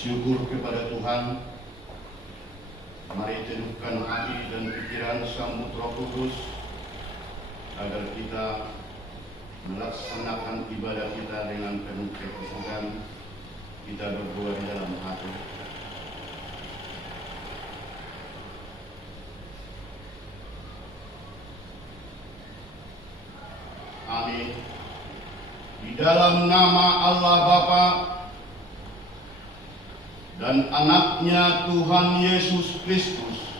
Syukur kepada Tuhan. Mari teduhkan hati dan pikiran, sambut Roh Kudus agar kita melaksanakan ibadah kita dengan penuh kekhusyukan. Kita berdoa di dalam hati. Amin. Di dalam nama Allah Bapa dan Anaknya Tuhan Yesus Kristus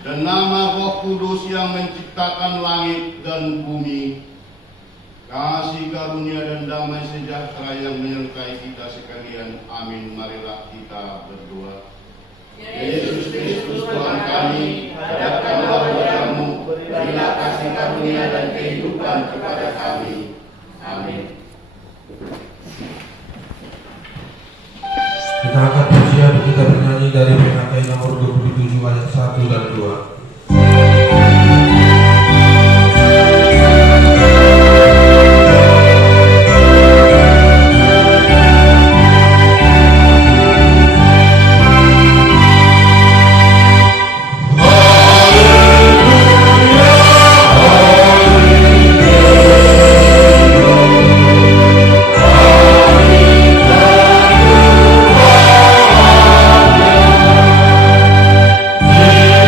dan nama Roh Kudus yang menciptakan langit dan bumi, kasih karunia dan damai sejahtera yang menyertai kita sekalian. Amin. Marilah kita berdoa. Yesus Kristus Tuhan kami, hadapkanlah wajah-Mu, berilah kasih karunia dan kehidupan kepada kami. Amin. Kita akan bersiap, kita bernyanyi dari PKK nomor 27 ayat 1 dan 2.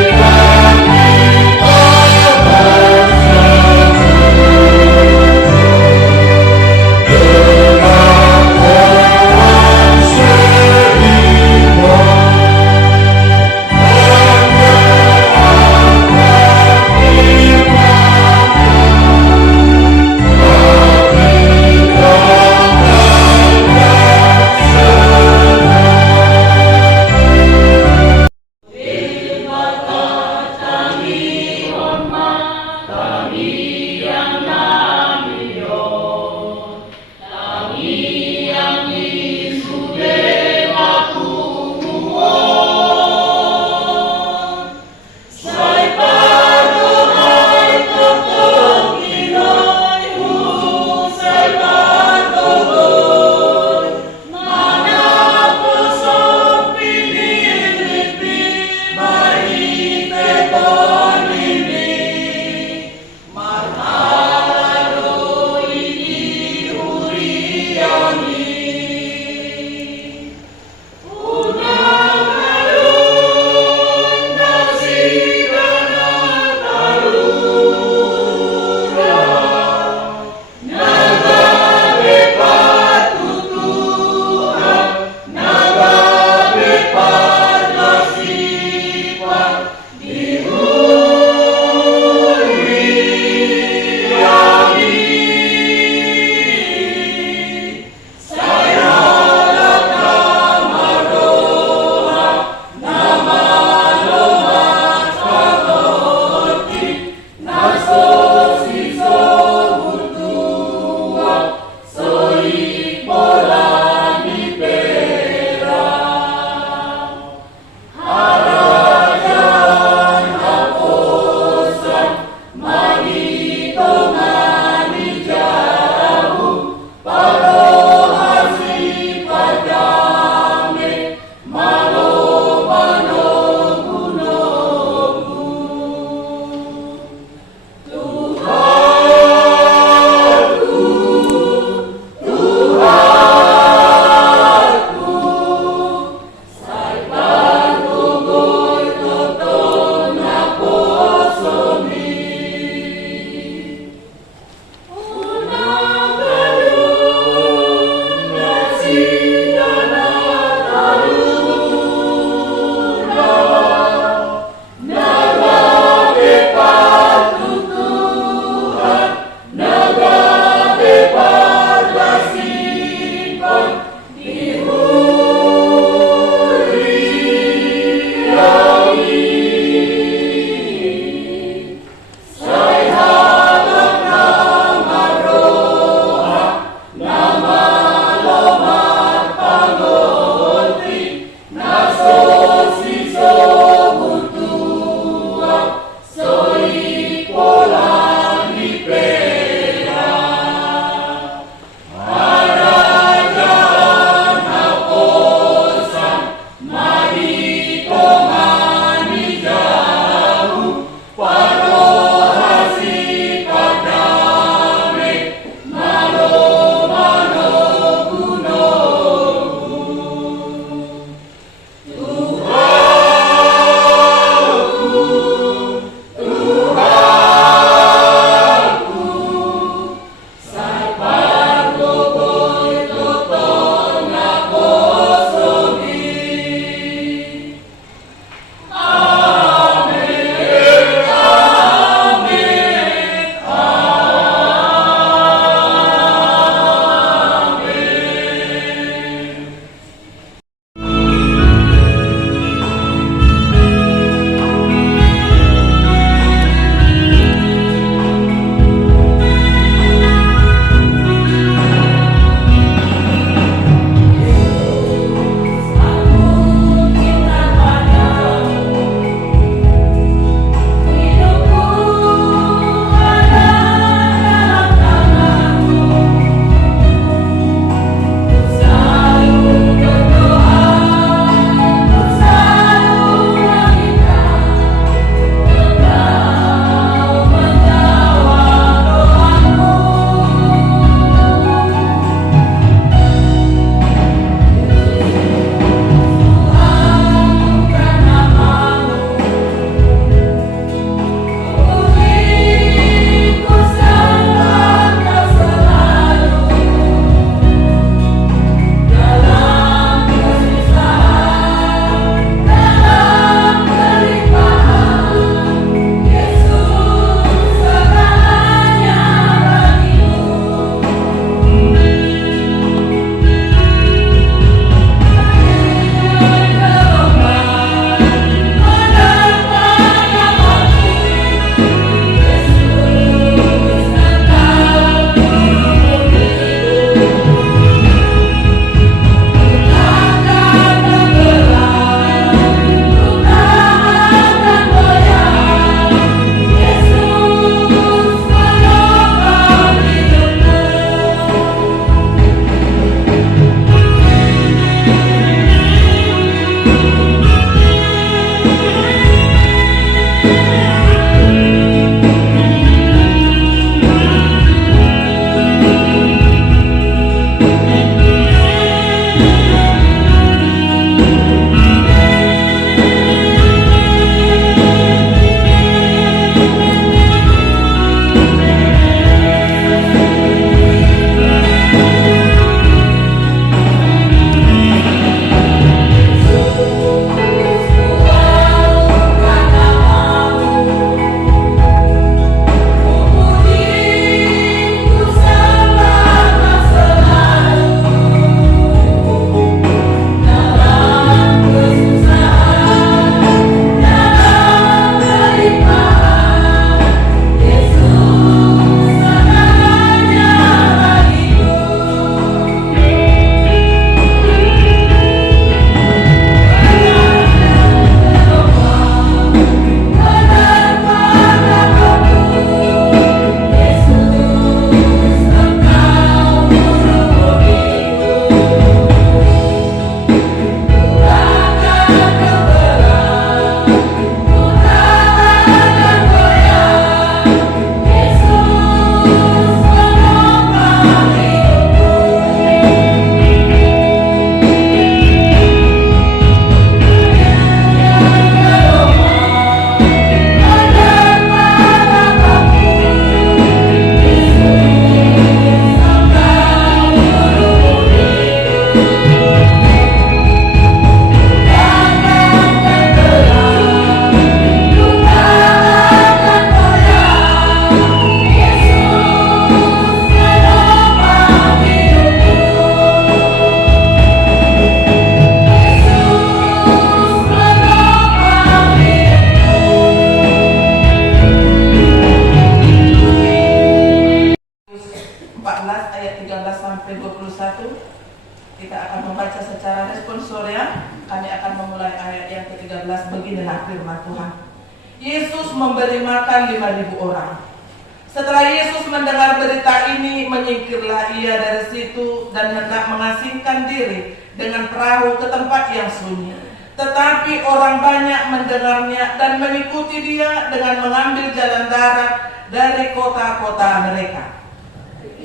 Kita membaca secara responsorial. Kami akan memulai ayat yang ke-13. Beginilah firman Tuhan. Yesus memberi makan 5.000 orang. Setelah Yesus mendengar berita ini, menyingkirlah ia dari situ dan hendak mengasingkan diri dengan perahu ke tempat yang sunyi. Tetapi orang banyak mendengarnya dan mengikuti dia dengan mengambil jalan darat dari kota-kota mereka.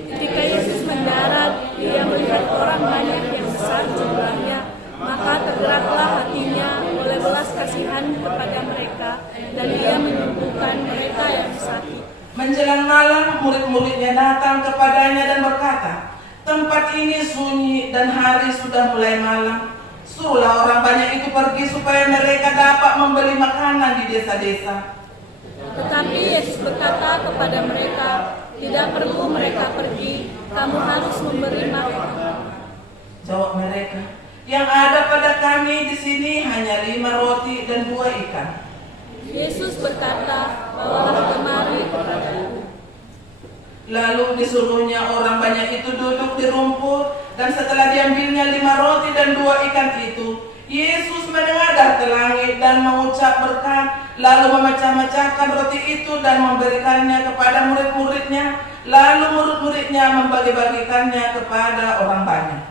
Ketika Yesus mendarat, ia melihat orang banyak yang besar jumlahnya, maka tergeraklah hatinya oleh belas kasihan kepada mereka, dan ia menyembuhkan mereka yang sakit. Menjelang malam, murid-muridnya datang kepadanya dan berkata, "Tempat ini sunyi dan hari sudah mulai malam. Suruhlah orang banyak itu pergi supaya mereka dapat membeli makanan di desa-desa." Tetapi Yesus berkata kepada mereka, "Tidak perlu mereka pergi, kamu harus memberi makan." Jawab mereka, "Yang ada pada kami di sini hanya 5 roti dan 2 ikan." Yesus berkata, "Bawalah kemari kepadaku." Lalu disuruhnya orang banyak itu duduk di rumput, dan setelah diambilnya 5 roti dan 2 ikan itu, Yesus menengadah ke langit dan mengucap berkat, lalu memecah-mecahkan roti itu dan memberikannya kepada murid-muridnya, lalu murid-muridnya membagi-bagikannya kepada orang banyak.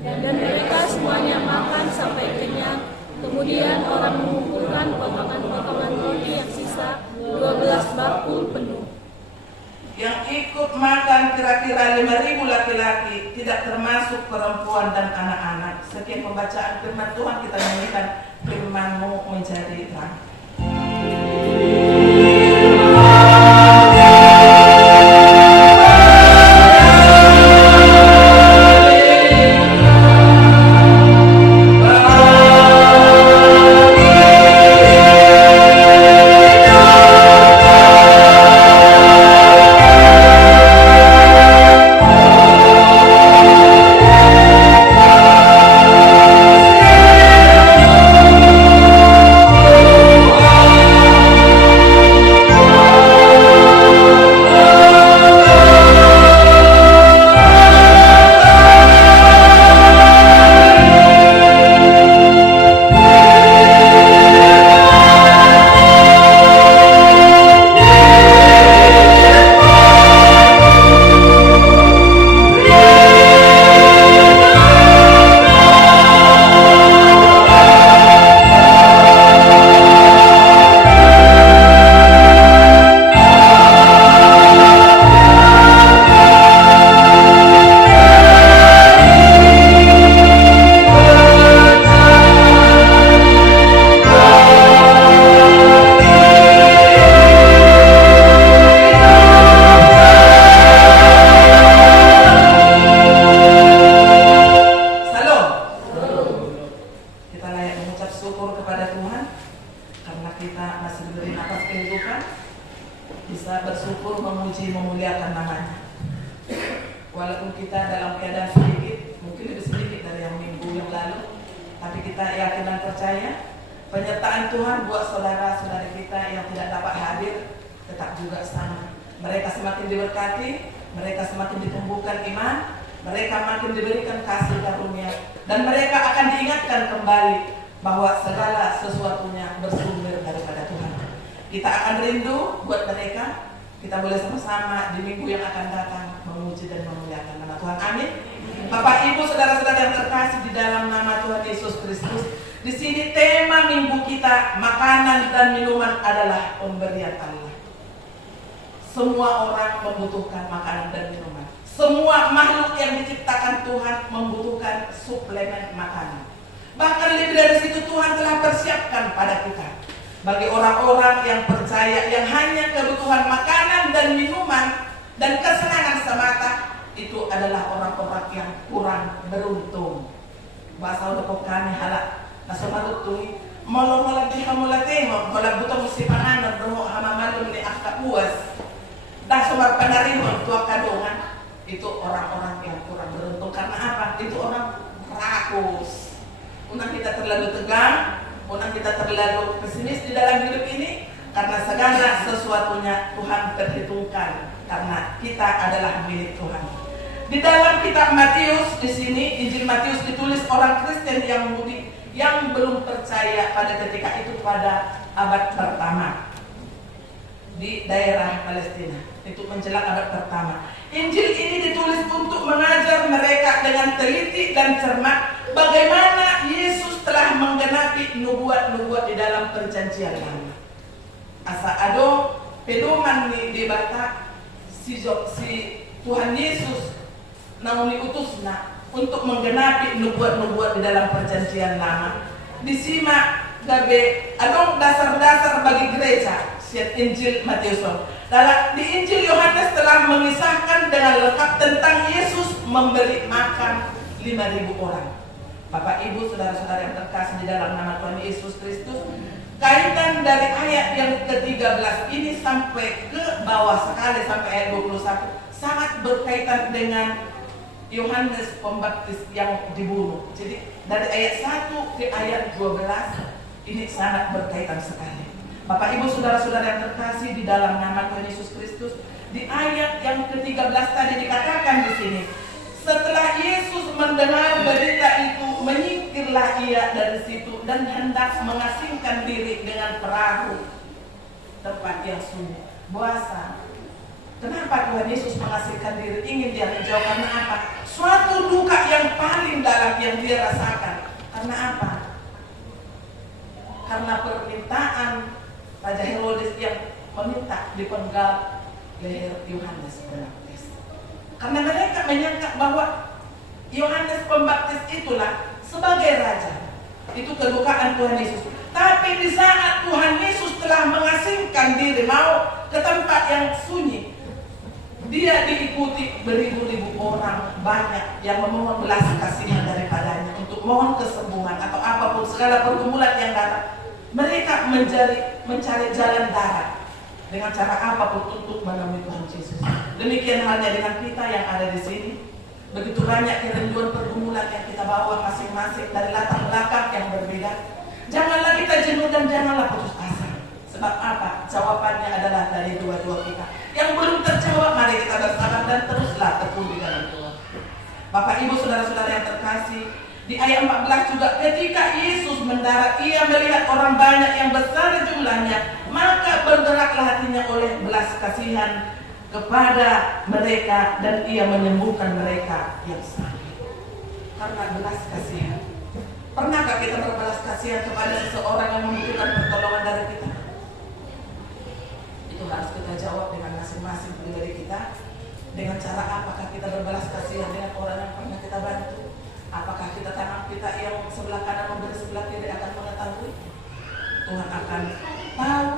Dan mereka semuanya makan sampai kenyang. Kemudian orang mengumpulkan potongan-potongan roti yang sisa 12 bakul penuh. Yang ikut makan kira-kira 5.000 laki-laki, tidak termasuk perempuan dan anak-anak. Sekian pembacaan firman Tuhan, kita nyanyikan firman-Mu menjadi terang. Walaupun kita dalam keadaan sedikit, mungkin lebih sedikit dari yang minggu yang lalu, tapi kita yakin dan percaya penyertaan Tuhan buat saudara-saudara kita yang tidak dapat hadir tetap juga sama. Mereka semakin diberkati, mereka semakin ditumbuhkan iman, mereka makin diberikan kasih karunia, dan mereka akan diingatkan kembali bahwa segala sesuatunya bersumber daripada Tuhan. Kita akan rindu buat mereka. Kita boleh sama-sama di minggu yang akan datang memuji dan memuliakan nama Tuhan. Amin. Bapak, Ibu, saudara-saudara yang terkasih di dalam nama Tuhan Yesus Kristus, di sini tema minggu kita, makanan dan minuman adalah pemberian Allah. Semua orang membutuhkan makanan dan minuman. Semua makhluk yang diciptakan Tuhan membutuhkan suplemen makanan. Bahkan lebih dari situ, Tuhan telah persiapkan pada kita. Bagi orang-orang yang percaya, yang hanya kebutuhan makanan dan minuman dan kesenangan semata, itu adalah orang-orang yang kurang beruntung. Bahasa udah kami halak nasa malutuy molo-molo di kamulatemo wala butong si panganan roho hamamalum ni akta puas dah sumar panarimo tua kadongan. Itu orang-orang yang kurang beruntung. Karena apa? Itu orang rakus. Unang kita terlalu tegang, unang kita terlalu pesimis di dalam hidup ini, karena segala sesuatunya Tuhan perhitungkan, karena kita adalah milik Tuhan. Di dalam kitab Matius di sini, Injil Matius ditulis orang Kristen yang mudik yang belum percaya pada ketika itu pada abad pertama di daerah Palestina. Itu menjelang abad pertama. Injil ini ditulis untuk mengajar mereka dengan teliti dan cermat bagaimana Yesus telah menggenapi nubuat-nubuat di dalam perjanjian lama. Asa ado pedoman di bata si Tuhan Yesus namun diutusna untuk menggenapi nubuat-nubuat di dalam perjanjian lama. Disimak gabe adong dasar-dasar bagi gereja siat Injil Matius. Di Injil Yohanes telah mengisahkan dengan lengkap tentang Yesus memberi makan 5.000 orang. Bapak Ibu, saudara-saudara yang terkasih di dalam nama Tuhan Yesus Kristus, kaitan dari ayat yang ke-13 ini sampai ke bawah sekali sampai ayat 21 sangat berkaitan dengan Yohanes Pembaptis yang dibunuh. Jadi dari ayat 1 ke ayat 12 ini sangat berkaitan sekali. Bapak Ibu, saudara-saudara yang terkasih di dalam nama Tuhan Yesus Kristus, di ayat yang ke-13 tadi dikatakan di sini, setelah Yesus mendengar berita itu, menyingkirlah ia dari situ dan hendak mengasingkan diri dengan perahu tempat yang sunyi. Buasa. Kenapa Tuhan Yesus mengasingkan diri? Ingin dia menjauh karena apa? Suatu duka yang paling dalam yang dia rasakan. Karena apa? Karena permintaan Raja Herodes yang meminta dipenggal leher Yohanes Pembaptis. Karena mereka menyangka bahwa Yohanes Pembaptis itulah sebagai raja. Itu kedukaan Tuhan Yesus. Tapi di saat Tuhan Yesus telah mengasingkan diri mau ke tempat yang sunyi, dia diikuti beribu-ribu orang banyak yang memohon belas kasihan daripadanya untuk mohon kesembuhan atau apapun segala pergumulan yang datang. Mereka mencari jalan darat dengan cara apapun untuk menemui Tuhan Yesus. Demikian halnya dengan kita yang ada di sini. Begitu banyak kerinduan pergumulan yang kita bawa masing-masing dari latar belakang yang berbeda. Janganlah kita jenuh dan janganlah putus asa. Sebab apa? Jawabannya adalah dari dua-dua kita. Yang belum terjawab, mari kita bersabar dan teruslah tekun di dalam Tuhan. Bapak Ibu, saudara-saudara yang terkasih, di ayat 14 juga, ketika Yesus mendarat, ia melihat orang banyak yang besar jumlahnya, maka bergeraklah hatinya oleh belas kasihan kepada mereka dan ia menyembuhkan mereka yang sakit. Karena belas kasihan. Pernahkah kita berbelas kasihan kepada seseorang yang membutuhkan pertolongan dari kita? Itu harus kita jawab dengan masing-masing pribadi kita. Dengan cara apakah kita berbelas kasihan dengan orang yang pernah kita bantu? Apakah kita tangan kita yang sebelah kanan memberi sebelah kiri akan mengetahui? Tuhan akan tahu,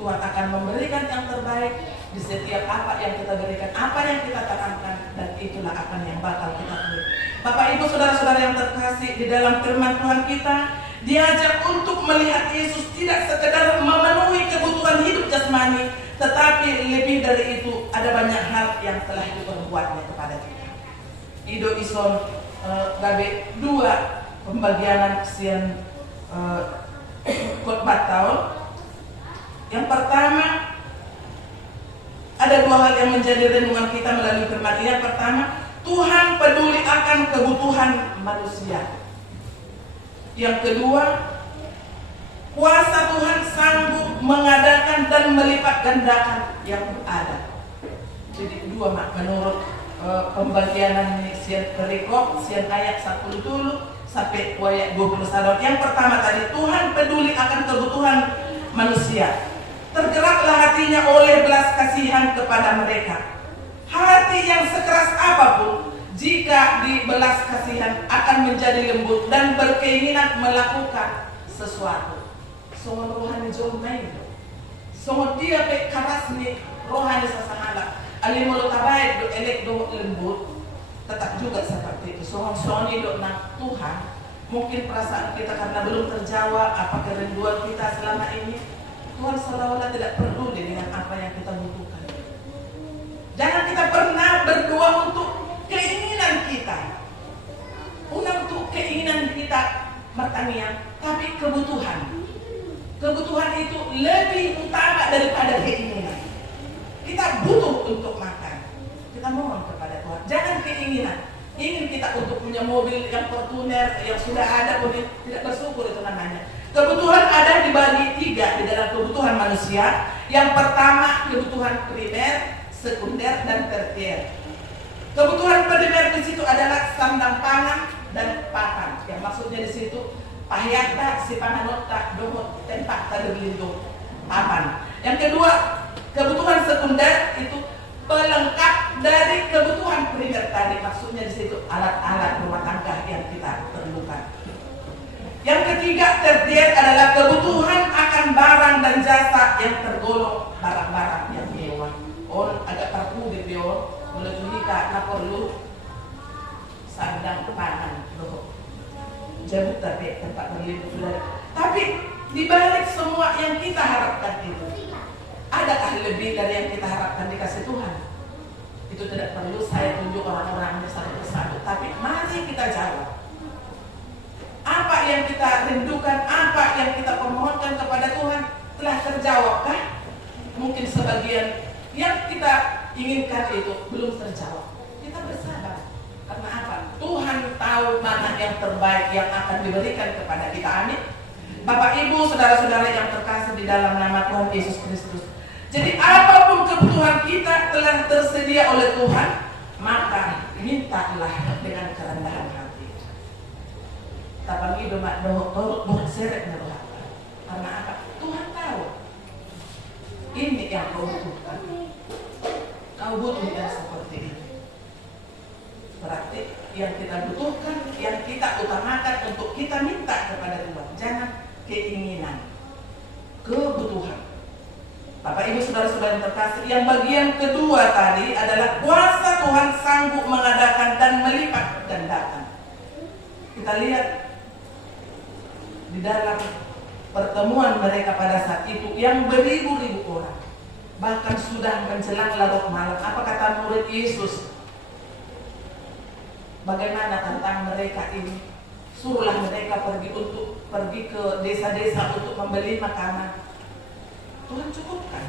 Tuhan akan memberikan yang terbaik di setiap apa yang kita berikan, apa yang kita tanamkan, dan itulah akan yang bakal kita tuai. Bapak Ibu, saudara-saudara yang terkasih, di dalam firman Tuhan kita diajak untuk melihat Yesus tidak sekedar memenuhi kebutuhan hidup jasmani, tetapi lebih dari itu ada banyak hal yang telah diperbuatnya kepada kita. Ido ison gabe dua pembagianan sian khotbah tahun. Yang pertama, ada dua hal yang menjadi renungan kita melalui firman ini. Yang pertama, Tuhan peduli akan kebutuhan manusia. Yang kedua, kuasa Tuhan sanggup mengadakan dan melipat gandakan yang ada. Jadi dua mak menurut pembagianan sian perikop sian ayat 10 dulu sampai ayat 21. Yang pertama tadi, Tuhan peduli akan kebutuhan manusia. Tergeraklah hatinya oleh belas kasihan kepada mereka. Hati yang sekeras apapun, jika dibelas kasihan akan menjadi lembut dan berkeinginan melakukan sesuatu. Songon rohani jomai, songon dia pe keras ni rohani sasahala. Alimolo tabai do elek do lembut, tetap juga seperti itu. Songon do nak Tuhan. Mungkin perasaan kita karena belum terjawab apa kerinduan kita selama ini. Tuhan seolah-olah tidak peduli dengan apa yang kita butuhkan. Jangan kita pernah berdoa untuk keinginan kita, untuk keinginan kita bertanian, tapi kebutuhan. Kebutuhan itu lebih utama daripada keinginan. Kita butuh untuk makan. Kita mohon kepada Tuhan, Jangan keinginan. Ingin kita untuk punya mobil yang Fortuner yang sudah ada pun tidak bersyukur, itu namanya. Kebutuhan ada dibagi 3 di dalam kebutuhan manusia. Yang pertama kebutuhan primer, sekunder, dan tersier. Kebutuhan primer di situ adalah sandang pangan dan pakan. Yang maksudnya di situ pahyata, si panganota, dohot, tempat terlindung, papan. Yang kedua, kebutuhan sekunder itu pelengkap dari kebutuhan primer tadi. Maksudnya di situ alat-alat rumah tangga yang kita perlukan. Yang ketiga, tersier adalah kebutuhan akan barang dan jasa yang tergolong barang-barang yang mewah. Agak perlu di pion, boleh juga na perlu sandang pangan loh. Jauh tapi tempat berlindung sudah. Tapi di balik semua yang kita harapkan itu, adakah lebih dari yang kita harapkan dikasih Tuhan? Itu tidak perlu saya tunjuk orang-orangnya satu persatu, tapi mari kita jawab. Apa yang kita rindukan, apa yang kita permohonkan kepada Tuhan telah terjawabkah? Mungkin sebagian yang kita inginkan itu belum terjawab. Kita bersabar. Karena apa? Tuhan tahu mana yang terbaik yang akan diberikan kepada kita. Amin. Bapak Ibu, saudara-saudara yang terkasih di dalam nama Tuhan Yesus Kristus. Jadi apapun kebutuhan kita telah tersedia oleh Tuhan, maka mintalah dengan kerendahan hati. Tapi domak dohot seret merohak. Karena apa? Tuhan tahu. Ini yang kau butuhkan. Kau butuh yang seperti ini. Berarti yang kita butuhkan, yang kita utamakan untuk kita minta kepada Tuhan. Jangan keinginan, kebutuhan. Bapak Ibu saudara-saudara yang terkasih, yang bagian kedua tadi adalah kuasa Tuhan sanggup mengadakan dan melipat gandakan. Kita lihat di dalam pertemuan mereka pada saat itu yang beribu-ribu orang, bahkan sudah menjelang larut malam. Apa kata murid Yesus? Bagaimana tentang mereka ini? Suruhlah mereka pergi ke desa-desa untuk membeli makanan. Tuhan cukupkan.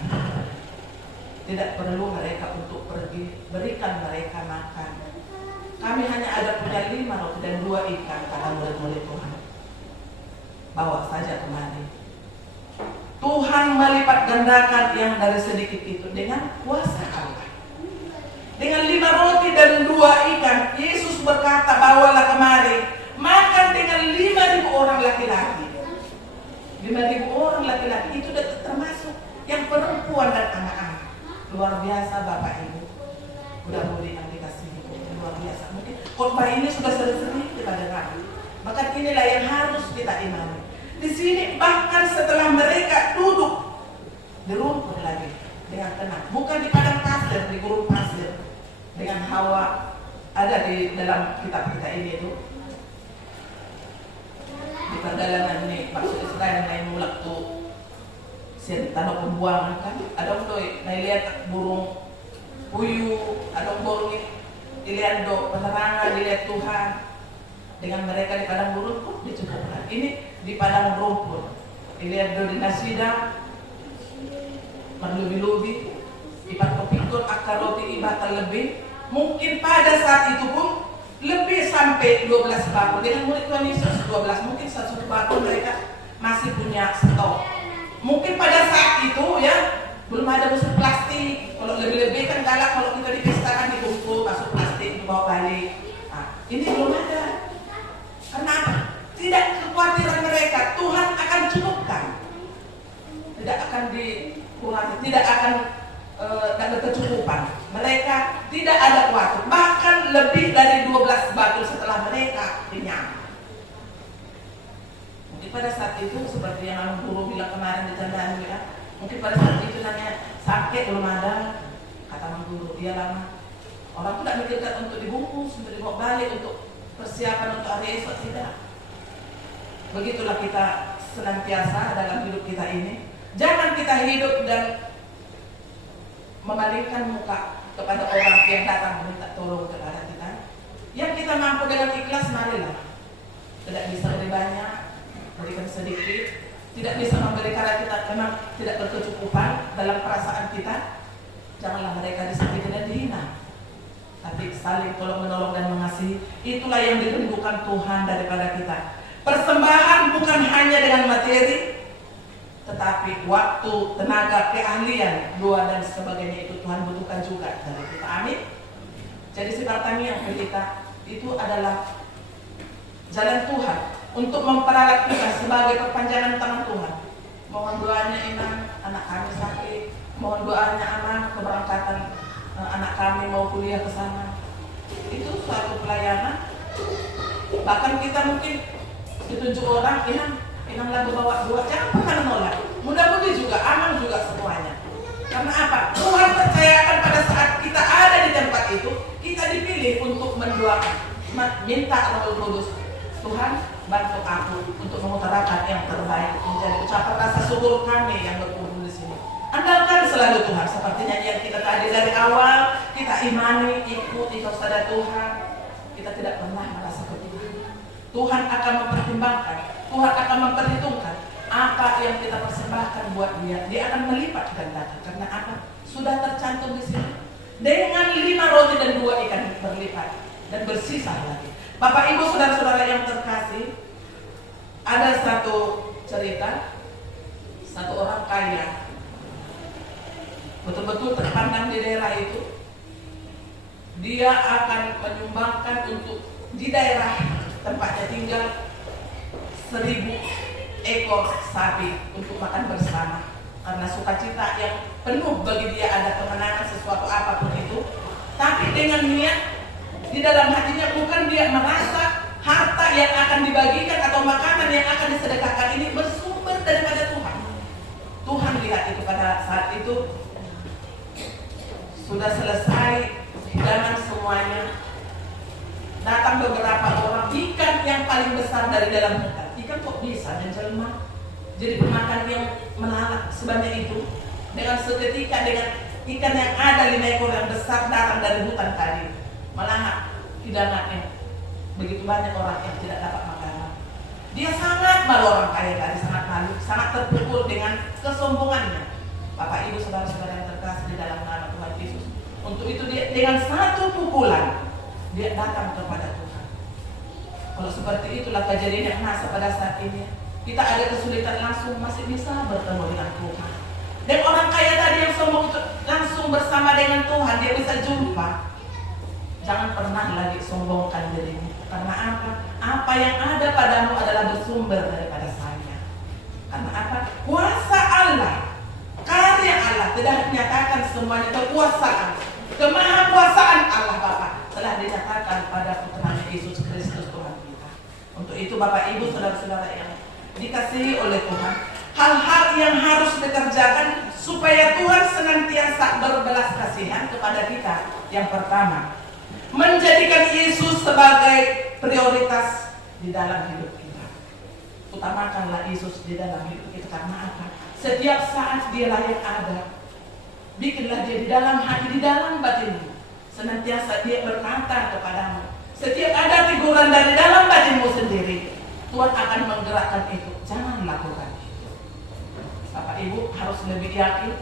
Tidak perlu mereka untuk pergi, berikan mereka makan. Kami hanya ada punya 5 roti dan 2 ikan, kata murid-murid Tuhan. Bawa saja kemari. Tuhan melipat gandakan yang dari sedikit itu dengan kuasa Allah. Dengan 5 roti dan 2 ikan, Yesus berkata, bawalah kemari. Makan dengan 5.000 orang laki-laki. 5.000 orang laki-laki itu termasuk yang perempuan dan anak-anak. Luar biasa Bapak Ibu. Mudah-mudahan yang dikasihi luar biasa. Mungkin khotbah ini sudah sering-sering kita dengar. Bahkan inilah yang harus kita imani. Di sini bahkan setelah mereka duduk di rumput lagi dengan tenang, bukan di padang pasir, di gurun pasir dengan hawa. Ada di dalam kitab kita ini itu di perjalanan ini maksud Israel naik mulak tuh tanah pembuangan kan. Ada untuk lihat burung puyuh, ada burung dilihat do penerangan, dilihat Tuhan. Dengan mereka di padang gurun pun dicukupkan. Ini di padang rumput dilihat do di nasida merlubi-lubi ibat kepikun akar roti ibatan lebih. Mungkin pada saat itu pun lebih sampai 12 bakul. Dengan murid Tuhan Yesus 12, mungkin satu bakul mereka masih punya stok. Mungkin pada saat itu ya belum ada musuh plastik. Kalau lebih-lebih kan galak kalau kita di pesta kan dikumpul masuk plastik dibawa balik. Nah, ini belum ada. Kenapa? Tidak kekhawatiran mereka, Tuhan akan cukupkan. Tidak akan dikurangi, tidak akan ada kecukupan. Mereka tidak ada khawatir. Bahkan lebih dari 12 batu setelah mereka kenyang. Mungkin pada saat itu seperti yang Anu Guru bilang kemarin di Candaan ya, mungkin pada saat itu nanya sakit belum ada, kata Anu Guru, iya lama. Orang tidak mikirkan untuk dibungkus, untuk dibawa balik, untuk persiapan untuk hari esok, tidak. Begitulah kita senantiasa dalam hidup kita ini. Jangan kita hidup dan memalingkan muka kepada orang yang datang minta tolong kepada kita. Yang kita mampu dengan ikhlas, marilah. Tidak bisa lebih banyak, berikan sedikit. Tidak bisa memberi karena kita memang tidak berkecukupan dalam perasaan kita. Janganlah mereka disakiti dan dihina. tapi saling tolong menolong dan mengasihi. Itulah yang dirindukan Tuhan daripada kita. Persembahan bukan hanya dengan materi, tetapi waktu, tenaga, keahlian, doa dan sebagainya itu Tuhan butuhkan juga dari kita. Amin. Jadi sekarang yang kita itu adalah jalan Tuhan untuk memperalat kita sebagai perpanjangan tangan Tuhan. Mohon doanya Inang, anak kami sakit. Mohon doanya Aman, keberangkatan anak kami mau kuliah ke sana. Itu suatu pelayanan. Bahkan kita mungkin ditunjuk orang, Inang lagu bawa doa, jangan pernah menolak. Mudah-mudahan juga, Aman juga semuanya. Karena apa? Tuhan percayakan pada saat kita ada di tempat itu, kita dipilih untuk mendoakan, minta Roh Kudus. Tuhan bantu aku untuk mengutarakan yang terbaik menjadi ucapan rasa syukur kami yang berkumpul di sini. Andalkan selalu Tuhan, seperti nyanyian kita tadi dari awal, kita imani, ikuti kepada Tuhan. Kita tidak pernah merasa ketiduran. Tuhan akan mempertimbangkan, Tuhan akan memperhitungkan apa yang kita persembahkan buat Dia. Dia akan melipat gandakan. Karena apa? Sudah tercantum di sini. Dengan 5 roti dan 2 ikan berlipat dan bersisa lagi. Bapak Ibu saudara-saudara yang terkasih, ada satu cerita, satu orang kaya betul-betul terpandang di daerah itu. Dia akan menyumbangkan untuk di daerah tempatnya tinggal 1000 ekor sapi untuk makan bersama, karena sukacita yang penuh bagi dia ada kemenangan sesuatu apapun itu. Tapi dengan niat di dalam hatinya, bukan dia merasa harta yang akan dibagikan atau makanan yang akan disedekahkan ini bersumber daripada Tuhan. Tuhan lihat itu pada saat itu sudah selesai hidangan semuanya. Datang beberapa orang, ikan yang paling besar dari dalam hutan. Ikan kok bisa menjelma jadi pemakan yang melalak sebanyak itu? Dengan seketika, dengan ikan yang ada 5 ekor yang besar datang dari hutan tadi. Malah hidangannya begitu banyak orang yang tidak dapat makanan. Dia sangat malu, orang kaya tadi sangat malu, sangat terpukul dengan kesombongannya. Bapak Ibu saudara-saudara yang terkasih di dalam nama Tuhan Yesus, untuk itu dia dengan satu pukulan dia datang kepada Tuhan. Kalau seperti itulah kejadian yang masa pada saat ini, kita ada kesulitan langsung masih bisa bertemu dengan Tuhan. Dan orang kaya tadi yang sombong itu langsung bersama dengan Tuhan, dia bisa jumpa. Jangan pernah lagi sombongkan dirimu. Karena apa? Apa yang ada padamu adalah bersumber daripada saya. Karena apa? Kuasa Allah, karya Allah tidak dinyatakan semuanya. Kekuasaan, kemahakuasaan Allah Bapa telah dinyatakan pada putra Yesus Kristus Tuhan kita. Untuk itu Bapak Ibu saudara-saudara yang dikasihi oleh Tuhan, hal-hal yang harus dikerjakan supaya Tuhan senantiasa berbelas kasihan kepada kita. Yang pertama, menjadikan Yesus sebagai prioritas di dalam hidup kita. Utamakanlah Yesus di dalam hidup kita. Karena apa? Setiap saat Dialah yang ada. Bikinlah Dia di dalam hati, di dalam batinmu. Senantiasa Dia berkata kepadamu. Setiap ada teguran dari dalam batinmu sendiri, Tuhan akan menggerakkan itu. Jangan lakukan itu. Bapak Ibu harus lebih yakin.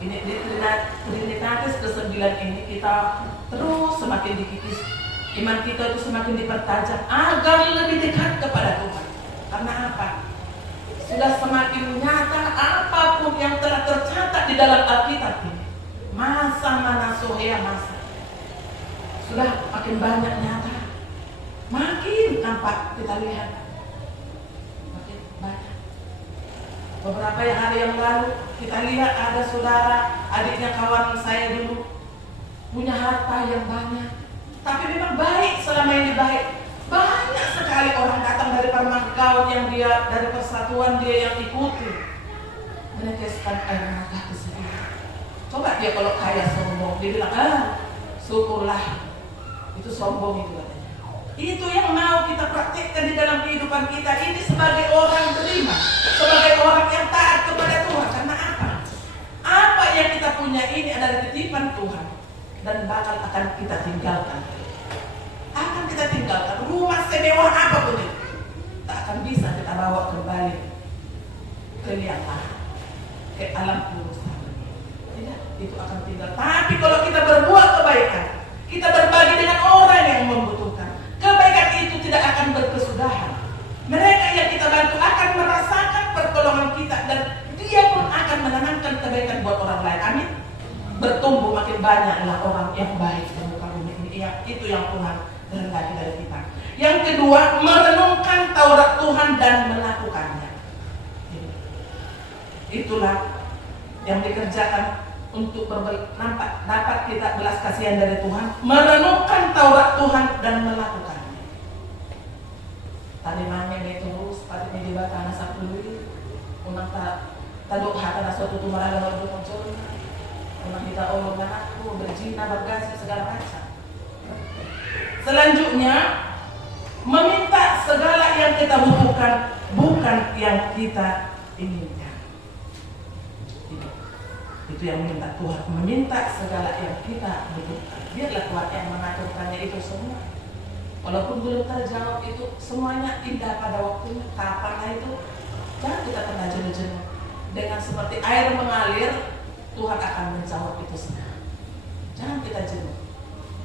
Ini di Trinitatis ke-9 ini kita terus semakin dikikis. Iman kita itu semakin dipertajam agar lebih dekat kepada Tuhan. Karena apa? Sudah semakin nyata apapun yang telah tercatat di dalam Alkitab ini. Masa mana sohea masa. Sudah makin banyak nyata. Makin nampak kita lihat. Makin banyak. Beberapa hari yang lalu kita lihat ada saudara, adiknya kawan saya dulu punya harta yang banyak, tapi memang baik, selama ini baik. Banyak sekali orang datang dari permakauan yang dia, dari persatuan dia yang ikuti, meneteskan air mata kesedihan. Coba dia kalau kaya sombong, dia bilang, syukurlah, itu sombong itu katanya. Itu yang mau kita praktikkan di dalam kehidupan kita ini sebagai orang terima, sebagai orang yang taat kepada Tuhan. Karena apa? Apa yang kita punya ini adalah titipan Tuhan dan bakal akan kita tinggalkan. Akan kita tinggalkan. Rumah semewah apapun itu tak akan bisa kita bawa kembali ke liang lahat, ke alam kubur sana. Tidak, itu akan tinggal. Tapi kalau kita berbuat kebaikan, Kita berbagi dengan orang yang membutuhkan. Kebaikan itu tidak akan berkesudahan. Mereka yang kita bantu akan merasakan pertolongan kita dan dia pun akan menanamkan kebaikan buat orang lain. Amin. Bertumbuh makin banyaklah orang yang baik di muka bumi ini. Itu yang Tuhan kehendaki dari kita. Yang kedua, merenungkan Taurat Tuhan dan melakukannya. Itulah yang dikerjakan untuk dapat kita belas kasihan dari Tuhan, merenungkan Taurat Tuhan dan melakukannya. Tadi mana terus pada di batana sapului, unang taduk hata na suatu tumara lawan muncul, unang kita olongan aku berzina bergasi segala macam. Selanjutnya, meminta segala yang kita butuhkan, bukan yang kita inginkan. Itu yang minta Tuhan, meminta segala yang kita butuhkan. Biarlah Tuhan yang mengaturkannya itu semua. Walaupun belum terjawab itu semuanya indah pada waktunya. Kapan itu? Jangan kita pernah jenuh-jenuh. Dengan seperti air mengalir, Tuhan akan menjawab itu semua. Jangan kita jenuh.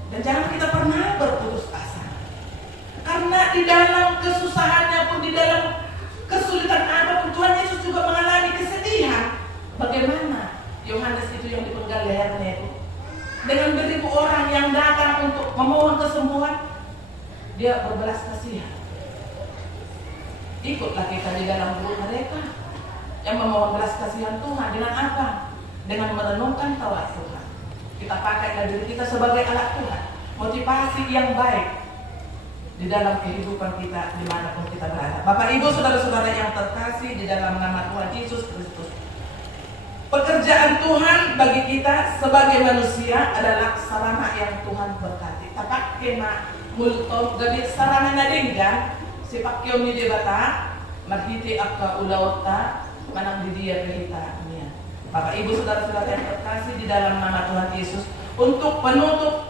Dan jangan kita pernah berputus asa. Karena di dalam kesusahannya pun, di dalam kesulitan apapun, Tuhan Yesus juga mengalami kesedihan. Bagaimana Yohanes itu yang dipenggal lehernya itu, dengan beribu orang yang datang untuk memohon kesembuhan, dia berbelas kasihan. Ikutlah kita di dalam grup mereka yang memohon belas kasihan Tuhan. Dengan apa? Dengan merenungkan Taurat Tuhan. Kita pakai diri kita sebagai alat Tuhan, motivasi yang baik di dalam kehidupan kita dimanapun kita berada. Bapak Ibu saudara-saudara yang terkasih di dalam nama Tuhan Yesus Kristus, pekerjaan Tuhan bagi kita sebagai manusia adalah sarana yang Tuhan berkati. Tapak kena multo gabi sarana na dinggan si pakyo ni debata marhiti akka ulauta manang di dia berita niya. Bapak Ibu saudara-saudara yang terkasih di dalam nama Tuhan Yesus, untuk penutup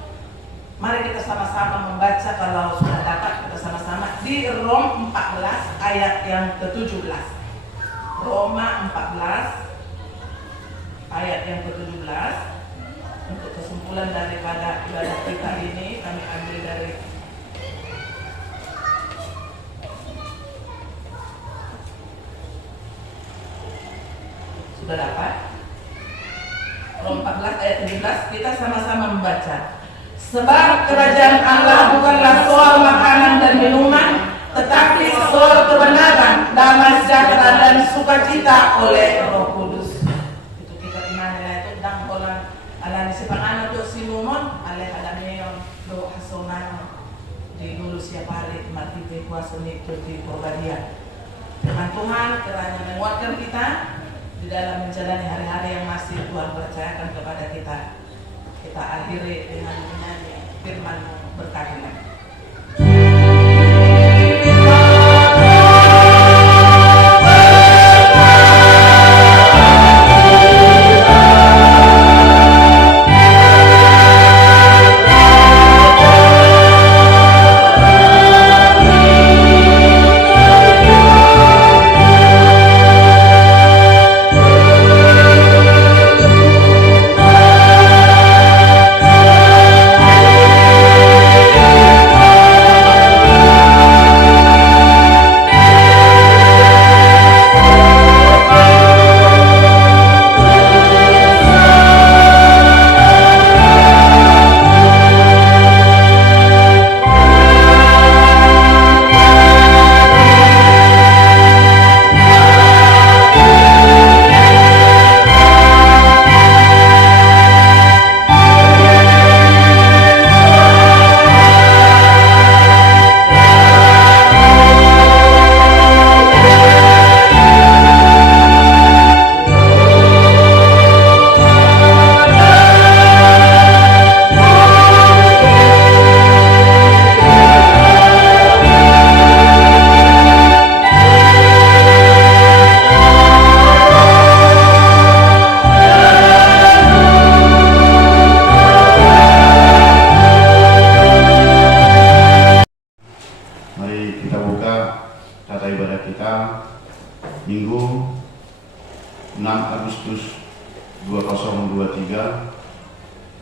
mari kita sama-sama membaca, kalau sudah dapat kita sama-sama di Rom 14 ayat yang ke-17. Roma 14 ayat yang ke-17. Untuk kesimpulan daripada ibadah kita ini kami ambil dari sudah dapat Rom 14 ayat 17. Kita sama-sama membaca. Sebab kerajaan Allah bukanlah soal makanan dan minuman, tetapi soal kebenaran, damai sejahtera dan sukacita oleh Roh Kudus. Itu kita imani itu dang kolang ala si pangalan do sinumon ale hadamion do hasonan di dulu siap hari mati kuasa itu di Purbadia. Firman Tuhan kiranya menguatkan kita di dalam menjalani hari-hari yang masih Tuhan percayakan kepada kita. Kita akhiri dengan menyanyi firman berkah.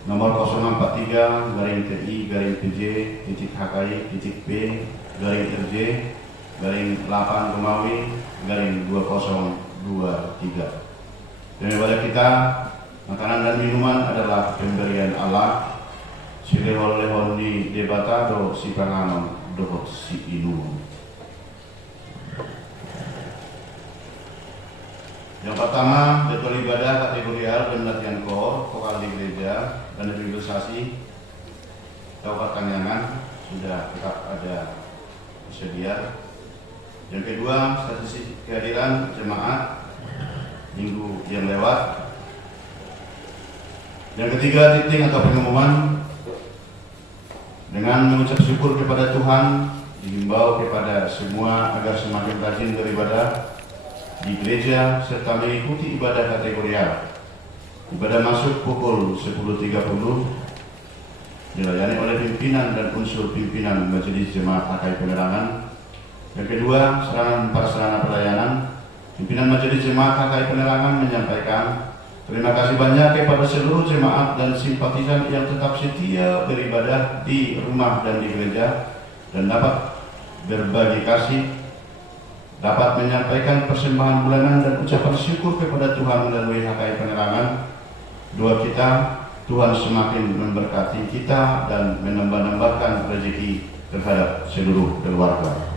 nomor 043-TI-PJ-HKI-B-8-2023. Dan kepada kita, makanan dan minuman adalah pemberian Allah. Silehon-lehon di debata do si panganon do si inu. Yang pertama, jadwal ibadah kategori A dan latihan kor, vokal di gereja, dan rehabilitasi Taubat Kanyangan sudah tetap ada tersedia. Yang kedua, statistik kehadiran jemaat minggu yang lewat. Yang ketiga, titik atau pengumuman. Dengan mengucap syukur kepada Tuhan, dihimbau kepada semua agar semakin rajin beribadah di gereja serta mengikuti ibadah kategori A. Ibadah masuk pukul 10.30, dilayani oleh pimpinan dan unsur pimpinan Majelis Jemaat HKI Penerangan. Yang kedua, sarana pelayanan. Pimpinan Majelis Jemaat HKI Penerangan menyampaikan terima kasih banyak kepada seluruh jemaat dan simpatisan yang tetap setia beribadah di rumah dan di gereja dan dapat berbagi kasih, dapat menyampaikan persembahan bulanan dan ucapan syukur kepada Tuhan melalui HKI Penerangan. Doa kita, Tuhan semakin memberkati kita dan menambah-nambahkan rezeki terhadap seluruh keluarga.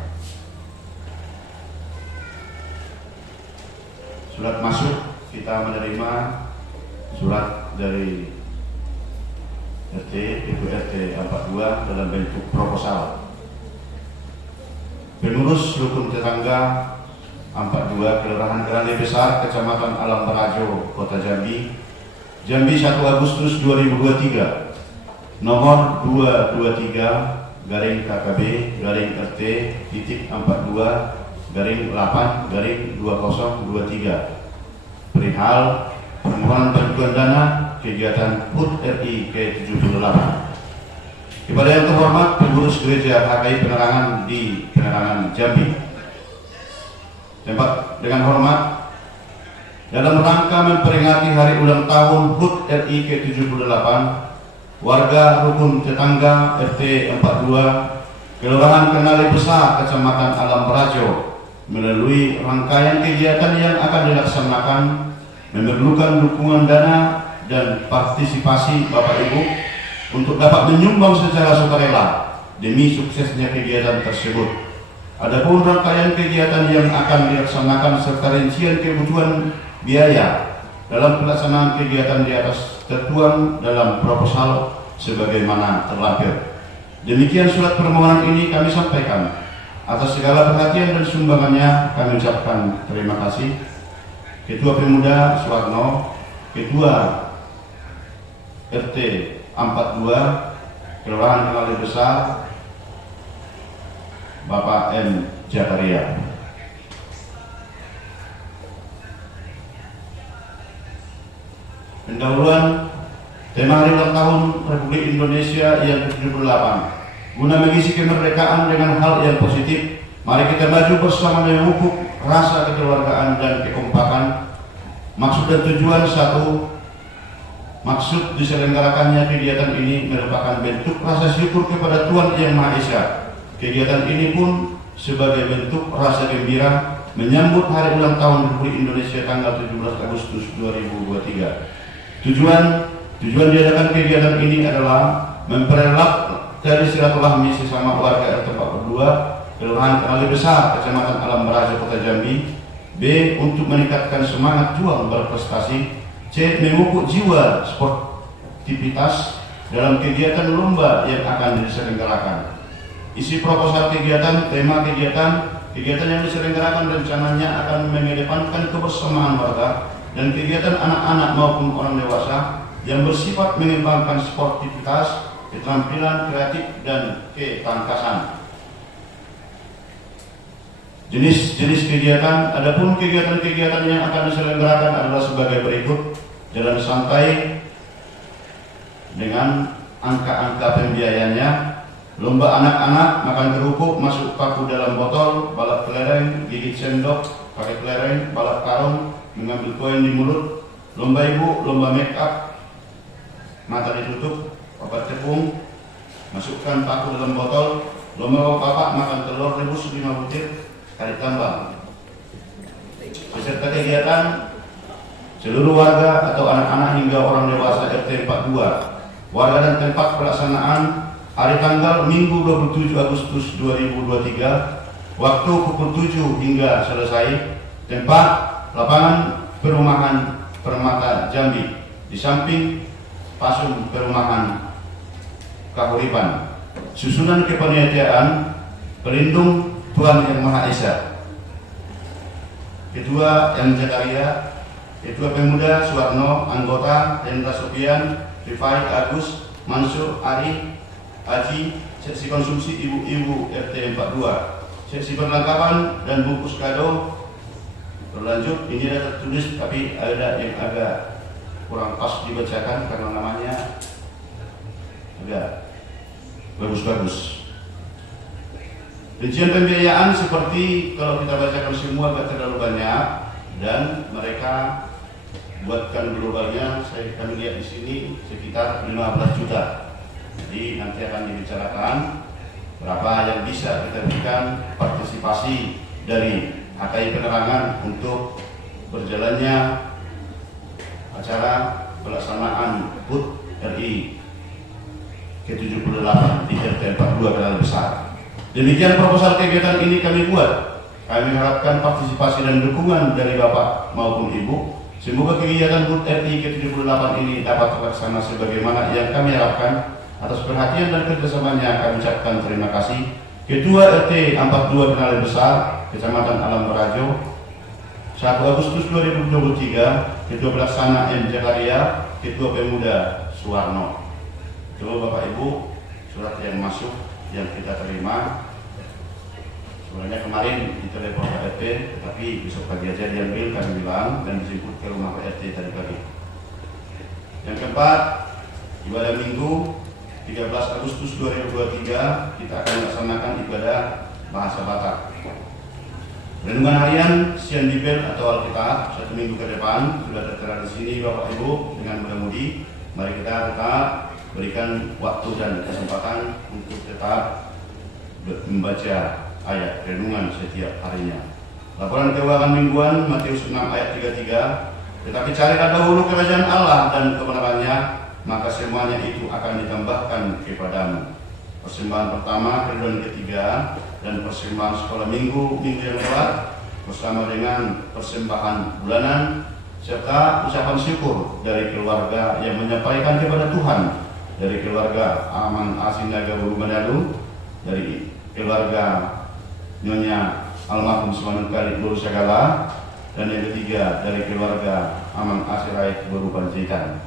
Surat masuk, kita menerima surat dari RT, itu RT 42 dalam bentuk proposal. Pengurus Rukun Tetangga 42 Kelurahan Kerane Besar, Kecamatan Alam Barajo, Kota Jambi, Jambi 1 Agustus 2023, nomor 223-RT.42-8-2023 perihal permohonan bantuan dana kegiatan HUT RI ke-78. Kepada yang terhormat pengurus gereja HKI Penerangan di Penerangan Jambi, tempat dengan hormat, dalam rangka memperingati hari ulang tahun HUT RI ke-78, warga Rukun Tetangga RT 42 Kelurahan Kenali Besar, Kecamatan Alam Barajo, melalui rangkaian kegiatan yang akan dilaksanakan memerlukan dukungan dana dan partisipasi Bapak Ibu untuk dapat menyumbang secara sukarela demi suksesnya kegiatan tersebut. Adapun rangkaian kegiatan yang akan dilaksanakan serta rincian kebutuhan biaya dalam pelaksanaan kegiatan di atas tertuang dalam proposal sebagaimana terlampir. Demikian surat permohonan ini kami sampaikan. Atas segala perhatian dan sumbangannya kami ucapkan terima kasih. Ketua Pemuda Suwarno, Ketua RT 42 Kelurahan Kenali Besar Bapak M. Jakaria. Pendahuluan tema hari ulang tahun Republik Indonesia yang ke-78. Guna mengisi kemerdekaan dengan hal yang positif, mari kita maju bersama memupuk rasa kekeluargaan dan kekompakan. Maksud dan tujuan satu, maksud diselenggarakannya kegiatan ini merupakan bentuk rasa syukur kepada Tuhan Yang Maha Esa. Kegiatan ini pun sebagai bentuk rasa gembira menyambut hari ulang tahun Republik Indonesia tanggal 17 Agustus 2023. Tujuan diadakan kegiatan ini adalah mempererat dari silaturahmi sesama warga RT 42 Kelurahan Kenali Besar, Kecamatan Alam Barajo, Kota Jambi. B. Untuk meningkatkan semangat juang berprestasi. C. Memupuk jiwa sportivitas dalam kegiatan lomba yang akan diselenggarakan. Isi proposal kegiatan, tema kegiatan yang diselenggarakan rencananya akan mengedepankan kebersamaan warga dan kegiatan anak-anak maupun orang dewasa yang bersifat mengembangkan sportivitas, keterampilan kreatif dan ketangkasan. Jenis-jenis kegiatan, adapun kegiatan-kegiatan yang akan diselenggarakan adalah sebagai berikut: jalan santai dengan angka-angka pembiayanya, lomba anak-anak makan kerupuk masuk paku dalam botol, balap kelereng, gigit sendok pakai kelereng, balap karung, mengambil koin di mulut, lomba ibu, lomba make up, mata ditutup, Bapak tepung, masukkan paku dalam botol, lomba Bapak makan telur rebus 5 butir, tarik tambang. Peserta kegiatan seluruh warga atau anak-anak hingga orang dewasa RT 42. Warga dan tempat pelaksanaan hari tanggal Minggu 27 Agustus 2023, waktu pukul 7 hingga selesai. Tempat lapangan perumahan Permata Jambi di samping Pasum Perumahan Kahuripan. Susunan kepanitiaan pelindung Tuhan Yang Maha Esa. Ketua M. Zakaria, Ketua Pemuda Suwarno, anggota Hendra Sofian, Rifai Agus, Mansur Ari, Haji, seksi konsumsi ibu-ibu RT 42, seksi perlengkapan dan bungkus kado. Berlanjut, ini ada tertulis tapi ada yang agak kurang pas dibacakan karena namanya agak bagus-bagus. Rincian pembiayaan seperti kalau kita bacakan semua agak terlalu banyak dan mereka buatkan globalnya. Kami lihat di sini sekitar 15 juta. Jadi nanti akan dibicarakan berapa yang bisa kita berikan partisipasi dari HKI Penerangan untuk berjalannya acara pelaksanaan HUT RI ke-78 di RT 42 Kenal Besar. Demikian proposal kegiatan ini kami buat. Kami harapkan partisipasi dan dukungan dari Bapak maupun Ibu. Semoga kegiatan HUT RI ke-78 ini dapat terlaksana sebagaimana yang kami harapkan. Atas perhatian dan kerjasamanya kami ucapkan terima kasih. Ketua RT 42 Kenal Besar, Kecamatan Alam Barajo, 1 Agustus 2023, Ketua Pelaksana M. Zakaria, Ketua Pemuda Suwarno. Coba Bapak Ibu, surat yang masuk yang kita terima sebenarnya kemarin di telepon Pak RT, tetapi besok pagi aja diambil, kami bilang, dan dijemput ke rumah Pak RT tadi pagi. Yang keempat, ibadah Minggu 13 Agustus 2023 kita akan melaksanakan ibadah bahasa Batak. Renungan harian Sian Bibel atau Alkitab 1 minggu ke depan sudah tertera di sini Bapak Ibu dengan mudah-mudi. Mari kita tetap berikan waktu dan kesempatan untuk tetap membaca ayat renungan setiap harinya. Laporan keuangan mingguan Matius 6 ayat 33. Tetapi carilah dahulu kerajaan Allah dan kebenarannya, maka semuanya itu akan ditambahkan kepadamu. Persembahan pertama, kedua, ketiga, dan persembahan sekolah minggu yang lewat bersama dengan persembahan bulanan serta ucapan syukur dari keluarga yang menyampaikan kepada Tuhan, dari keluarga Aman Asinaga Buru Manado, dari keluarga Nyonya Almarhum Semanung Kali Buru Sagala, dan yang ketiga dari keluarga Aman Asirait Buru Panjaitan.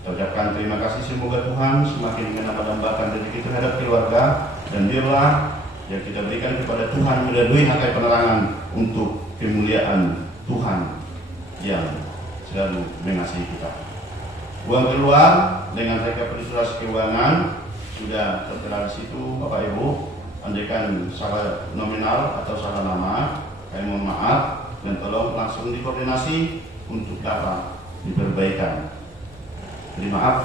Ucapkan terima kasih, semoga Tuhan semakin menambah-tambahkan rezeki terhadap keluarga, dan biarlah yang kita berikan kepada Tuhan melalui HKI Penerangan untuk kemuliaan Tuhan yang selalu mengasihi kita. Uang keluar dengan rekapitulasi keuangan sudah tertera di situ Bapak Ibu. Andaikan salah nominal atau salah nama, kami mohon maaf dan tolong langsung dikoordinasi untuk dapat diperbaikan. Terima maaf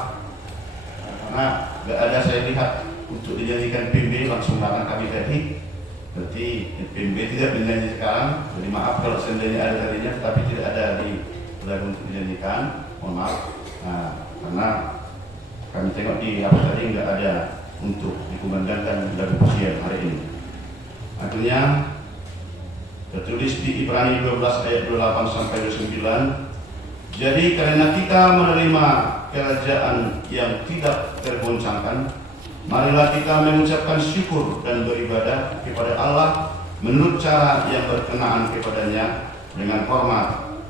karena nggak ada saya lihat untuk dijadikan PMB langsung datang kami tadi. Berarti PMB tidak menjanji sekarang. Jadi maaf kalau seandainya ada tadinya, tapi tidak ada di lagu untuk dijanjikan. Mohon maaf. Nah, karena kami tengok di apa tadi nggak ada untuk dikumandangkan lagu pujian hari ini. Akhirnya tertulis di Ibrani 12 ayat 28 sampai 29. Jadi karena kita menerima kerajaan yang tidak tergoncangkan, marilah kita mengucapkan syukur dan beribadah kepada Allah menurut cara yang berkenaan kepadanya dengan hormat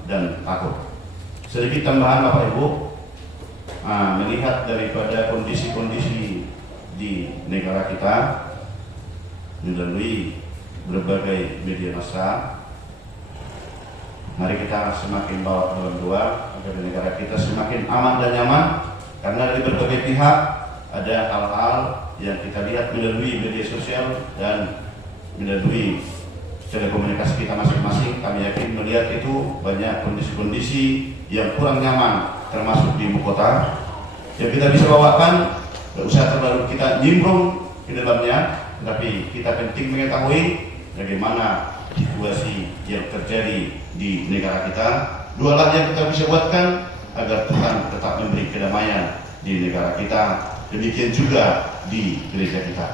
dan takut. Sedikit tambahan Bapak Ibu, melihat daripada kondisi-kondisi di negara kita melalui berbagai media massa, mari kita semakin bawa dalam doa agar negara kita semakin aman dan nyaman, karena dari berbagai pihak ada hal-hal yang kita lihat melalui media sosial dan melalui telekomunikasi kita masing-masing. Kami yakin melihat itu banyak kondisi-kondisi yang kurang nyaman, termasuk di ibu kota. yang kita bisa bawakan. Tidak usah terlalu kita nimbrung di dalamnya, tetapi kita penting mengetahui bagaimana situasi yang terjadi di negara kita. Dua hal yang kita bisa buatkan agar Tuhan tetap memberi kedamaian di negara kita, demikian juga di gereja kita.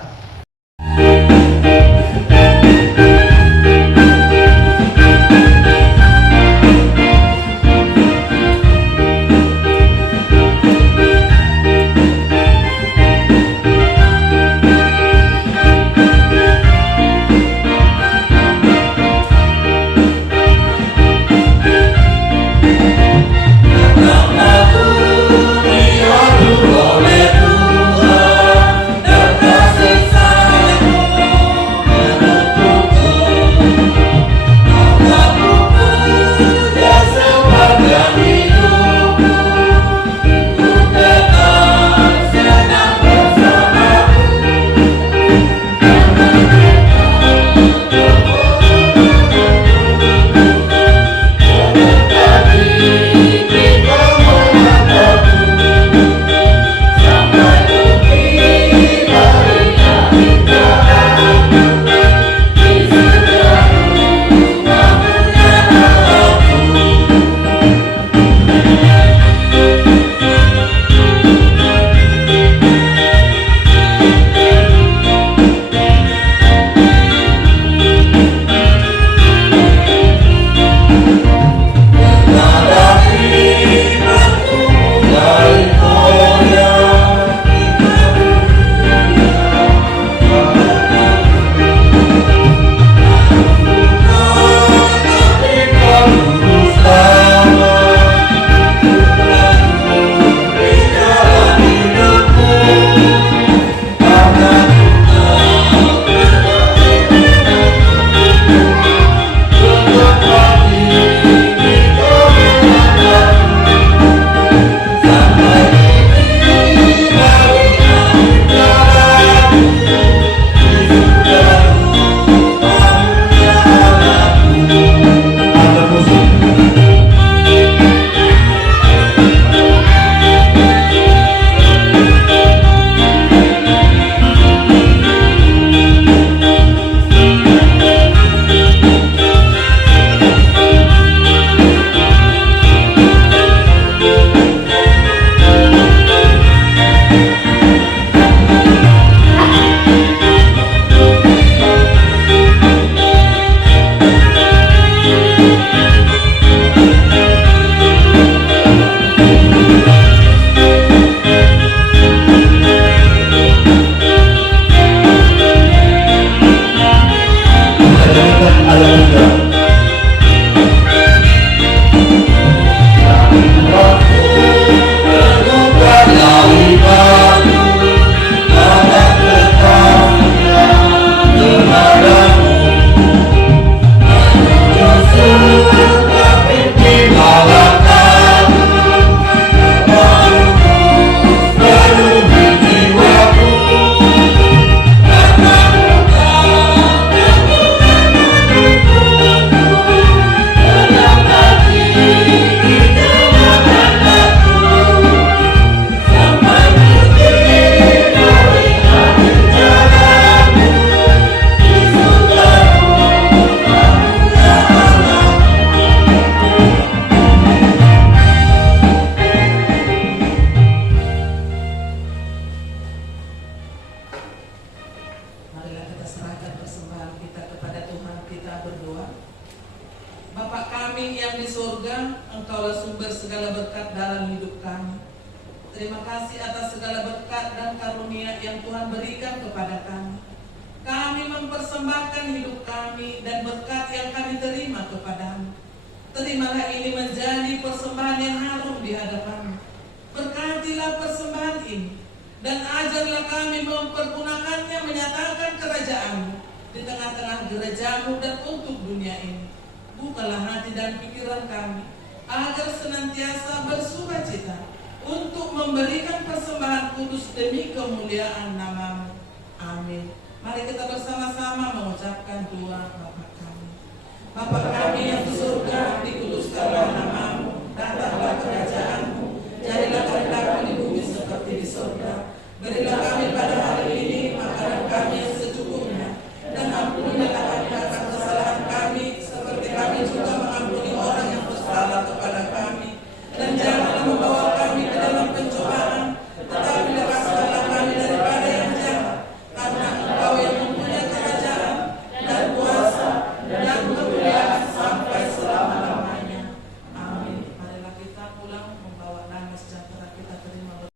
Terima kasih atas segala berkat dan karunia yang Tuhan berikan kepada kami. Kami mempersembahkan hidup kami dan berkat yang kami terima kepadamu. Terimalah ini menjadi persembahan yang harum di hadapan-Mu. Berkatilah persembahan ini dan ajarlah kami mempergunakannya menyatakan kerajaan-Mu di tengah-tengah gereja-Mu dan untuk dunia ini. Bukalah hati dan pikiran kami agar senantiasa bersukacita untuk memberikan persembahan kudus demi kemuliaan nama-Mu. Amin. Mari kita bersama-sama mengucapkan doa Bapa kami. Bapa kami yang